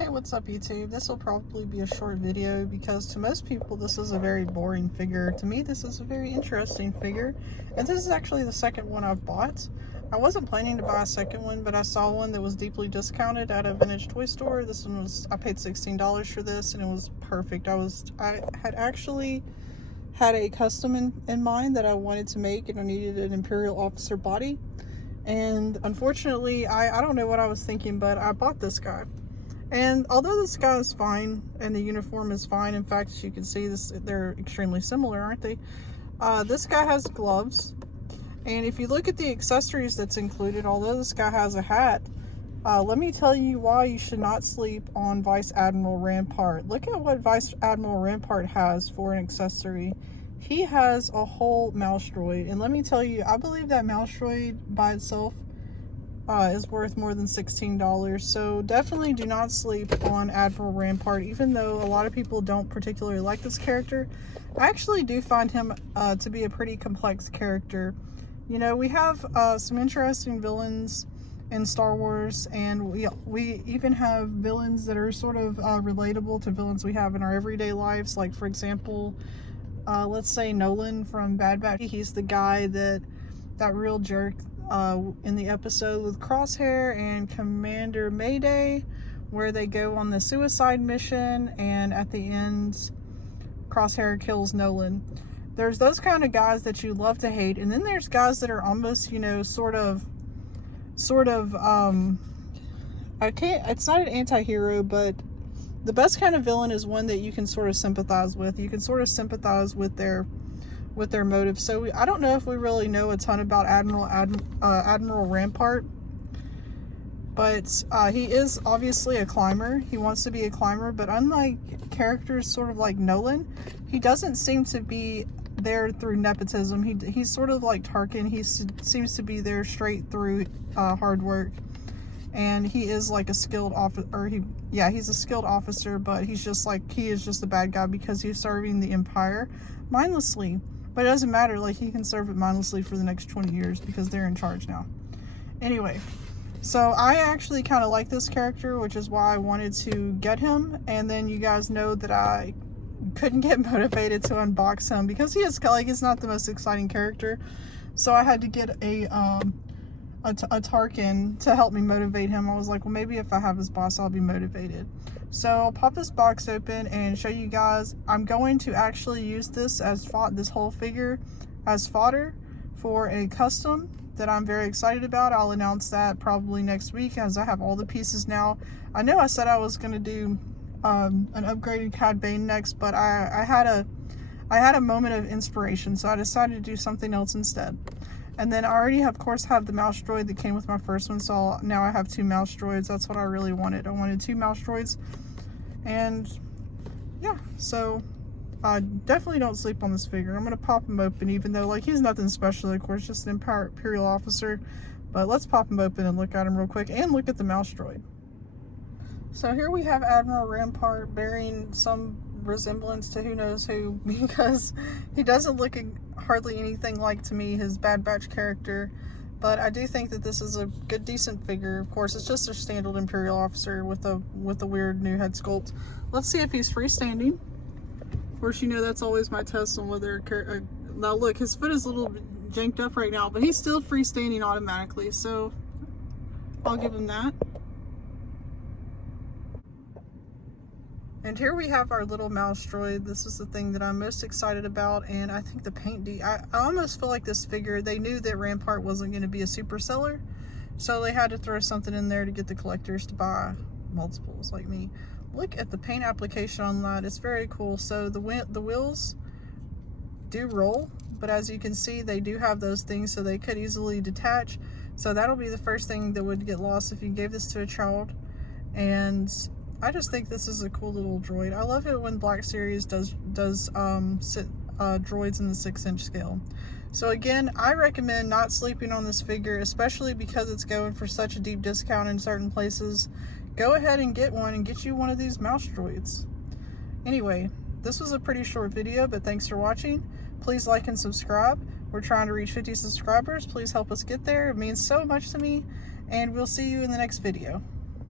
Hey, what's up YouTube? This will probably be a short video because to most people this is a very boring figure. To me this is a very interesting figure, and this is actually the second one I've bought. I wasn't planning to buy a second one, but I saw one that was deeply discounted at a vintage toy store. This one was, I paid $16 for this and it was perfect. I had actually had a custom in mind that I wanted to make, and I needed an Imperial officer body, and unfortunately I don't know what I was thinking, but I bought this guy. And although this guy is fine and the uniform is fine, in fact, as you can see, they're extremely similar, aren't they? This guy has gloves, and if you look at the accessories that's included, although this guy has a hat, let me tell you why you should not sleep on Vice Admiral Rampart. Look at what Vice Admiral Rampart has for an accessory. He has a whole mouse droid, and let me tell you, I believe that mouse droid by itself is worth more than $16. So definitely do not sleep on Admiral Rampart. Even though a lot of people don't particularly like this character, I actually do find him to be a pretty complex character. You know, we have some interesting villains in Star Wars, and we even have villains that are sort of relatable to villains we have in our everyday lives. Like, for example, let's say Nolan from Bad Batch. He's the guy that real jerk in the episode with Crosshair and Commander Mayday, where they go on the suicide mission, and at the end Crosshair kills Nolan. There's those kind of guys that you love to hate, and then there's guys that are almost, you know, sort of it's not an anti-hero, but the best kind of villain is one that you can sort of sympathize with. You can sort of sympathize with their motive. So I don't know if we really know a ton about Admiral Rampart, but he is obviously a climber. He wants to be a climber, but unlike characters sort of like Nolan, he doesn't seem to be there through nepotism. He's sort of like Tarkin. He seems to be there straight through hard work, and he is like a skilled officer. He's a skilled officer, but he is just a bad guy because he's serving the Empire mindlessly. But it doesn't matter, like, he can serve it mindlessly for the next 20 years because they're in charge now. Anyway, so I actually kind of like this character, which is why I wanted to get him. And then you guys know that I couldn't get motivated to unbox him because he's not the most exciting character. So I had to get a Tarkin to help me motivate him. I was like, well, maybe if I have his boss, I'll be motivated. So I'll pop this box open and show you guys. I'm going to actually use this this whole figure as fodder for a custom that I'm very excited about. I'll announce that probably next week, as I have all the pieces now. I know I said I was going to do an upgraded Cad Bane next, but I had a moment of inspiration, so I decided to do something else instead. And then I already, of course, have the mouse droid that came with my first one, so now I have 2 mouse droids. That's what I really wanted. I wanted 2 mouse droids, and yeah, so definitely don't sleep on this figure. I'm going to pop him open, even though, like, he's nothing special, of course, just an Imperial officer. But let's pop him open and look at him real quick, and look at the mouse droid. So here we have Admiral Rampart, bearing some resemblance to who knows who, because he doesn't look hardly anything like, to me, his Bad Batch character. But I do think that this is a good, decent figure. Of course, it's just a standard Imperial officer with a weird new head sculpt. Let's see if he's freestanding. Of course, you know that's always my test on whether now look, his foot is a little bit janked up right now, but he's still freestanding automatically, so I'll give him that. And here we have our little mouse droid. This is the thing that I'm most excited about, and I think the paint I almost feel like this figure, they knew that Rampart wasn't going to be a super seller, so they had to throw something in there to get the collectors to buy multiples like me. Look at the paint application on that. It's very cool. So the wheels do roll, but as you can see, they do have those things, so they could easily detach. So that'll be the first thing that would get lost if you gave this to a child. And I just think this is a cool little droid. I love it when Black Series does droids in the 6-inch scale. So again, I recommend not sleeping on this figure, especially because it's going for such a deep discount in certain places. Go ahead and get one, and get you one of these mouse droids. Anyway, this was a pretty short video, but thanks for watching. Please like and subscribe. We're trying to reach 50 subscribers. Please help us get there. It means so much to me, and we'll see you in the next video.